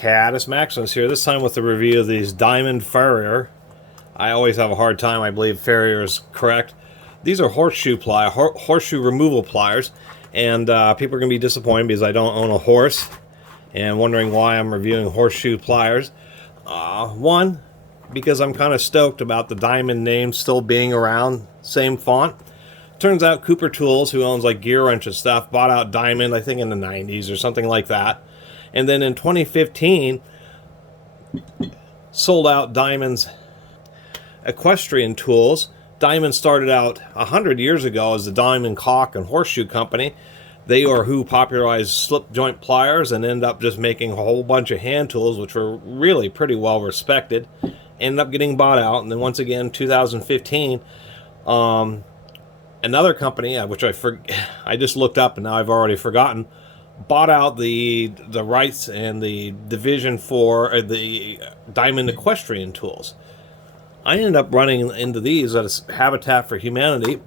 Catus, Maximus here, this time with the review of these diamond farrier. I always have a hard time, I believe farrier is correct. These are horseshoe removal pliers, and people are going to be disappointed because I don't own a horse and wondering why I'm reviewing horseshoe pliers. One, because I'm kind of stoked about the diamond name still being around, same font. Turns out Cooper Tools, who owns like gear wrench and stuff, bought out Diamond, I think in the 90s or something like that. And then in 2015, sold out Diamond's equestrian tools. Diamond started out 100 years ago as the Diamond Caulk and Horseshoe Company. They are who popularized slip joint pliers and ended up just making a whole bunch of hand tools, which were really pretty well respected. Ended up getting bought out, and then once again, 2015, another company, which I just looked up and now I've already forgotten, bought out the rights and the division for the Diamond Equestrian tools. I ended up running into these at a Habitat for Humanity,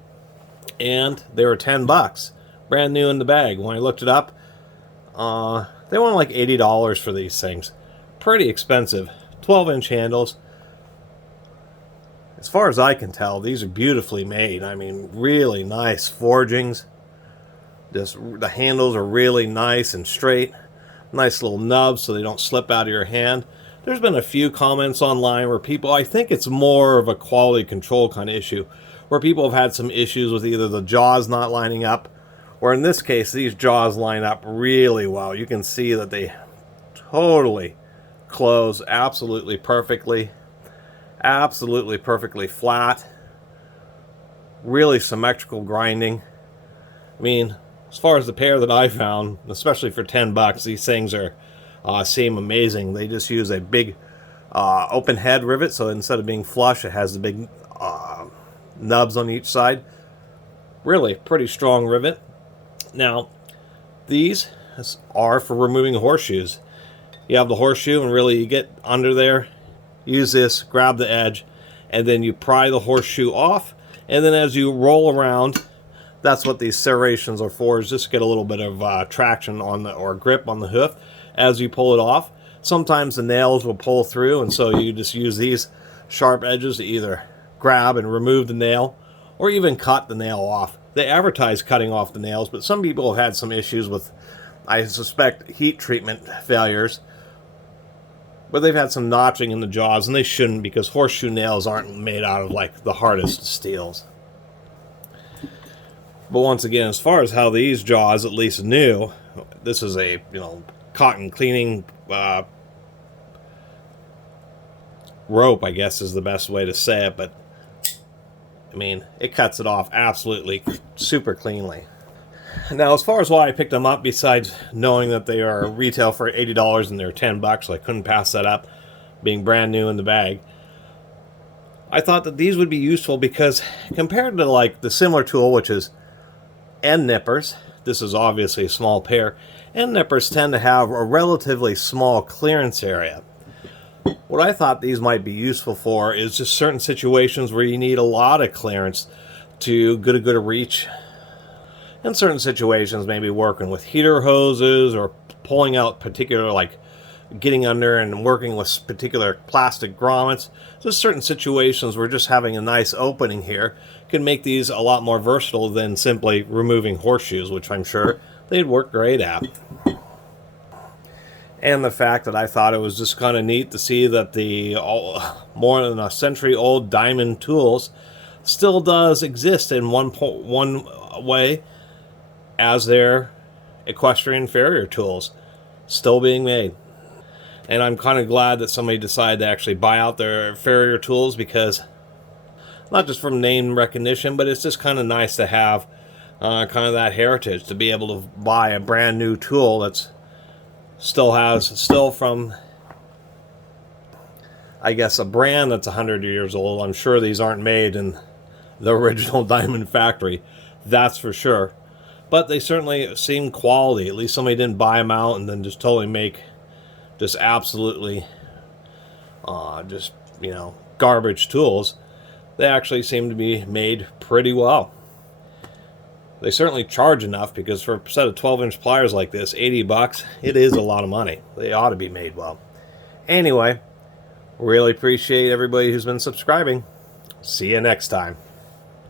and they were $10, brand new in the bag. When I looked it up, they went like $80 for these things. Pretty expensive. 12-inch handles. As far as I can tell, these are beautifully made. I mean, really nice forgings. The handles are really nice and straight. Nice little nubs so they don't slip out of your hand. There's been a few comments online where people, I think it's more of a quality control kind of issue, where people have had some issues with either the jaws not lining up, or in this case, these jaws line up really well. You can see that they totally close absolutely perfectly. Absolutely perfectly flat. Really symmetrical grinding. I mean, as far as the pair that I found, especially for $10, these things are seem amazing. They just use a big open head rivet, so instead of being flush, it has the big nubs on each side. Really pretty strong rivet. Now, these are for removing horseshoes. You have the horseshoe, and really you get under there, use this, grab the edge, and then you pry the horseshoe off, and then as you roll around, that's what these serrations are for, is just get a little bit of traction on or grip on the hoof as you pull it off. Sometimes the nails will pull through, and so you just use these sharp edges to either grab and remove the nail or even cut the nail off. They advertise cutting off the nails, but some people have had some issues with, I suspect, heat treatment failures, but they've had some notching in the jaws, and they shouldn't, because horseshoe nails aren't made out of like the hardest steels. But once again, as far as how these jaws, at least new, this is a cotton cleaning rope, I guess is the best way to say it, but I mean, it cuts it off absolutely super cleanly. Now, as far as why I picked them up, besides knowing that they are retail for $80 and they're $10, so I couldn't pass that up, being brand new in the bag, I thought that these would be useful because compared to like the similar tool, which is end nippers, this is obviously a small pair. End nippers tend to have a relatively small clearance area. What I thought these might be useful for is just certain situations where you need a lot of clearance to get a good reach. In certain situations, maybe working with heater hoses or pulling out particular, like getting under and working with particular plastic grommets. Just certain situations where just having a nice opening here can make these a lot more versatile than simply removing horseshoes, which I'm sure they'd work great at. And the fact that I thought it was just kind of neat to see that the more than a century-old Diamond tools still does exist in one way as their equestrian farrier tools, still being made. And I'm kind of glad that somebody decided to actually buy out their farrier tools, because not just from name recognition, but it's just kind of nice to have kind of that heritage, to be able to buy a brand new tool that's still from, I guess, a brand that's 100 years old. I'm sure these aren't made in the original Diamond factory, that's for sure. But they certainly seem quality. At least somebody didn't buy them out and then just totally make just absolutely garbage tools. They actually seem to be made pretty well. They certainly charge enough, because for a set of 12-inch pliers like this, 80 bucks, it is a lot of money. They ought to be made well. Anyway, really appreciate everybody who's been subscribing. See you next time.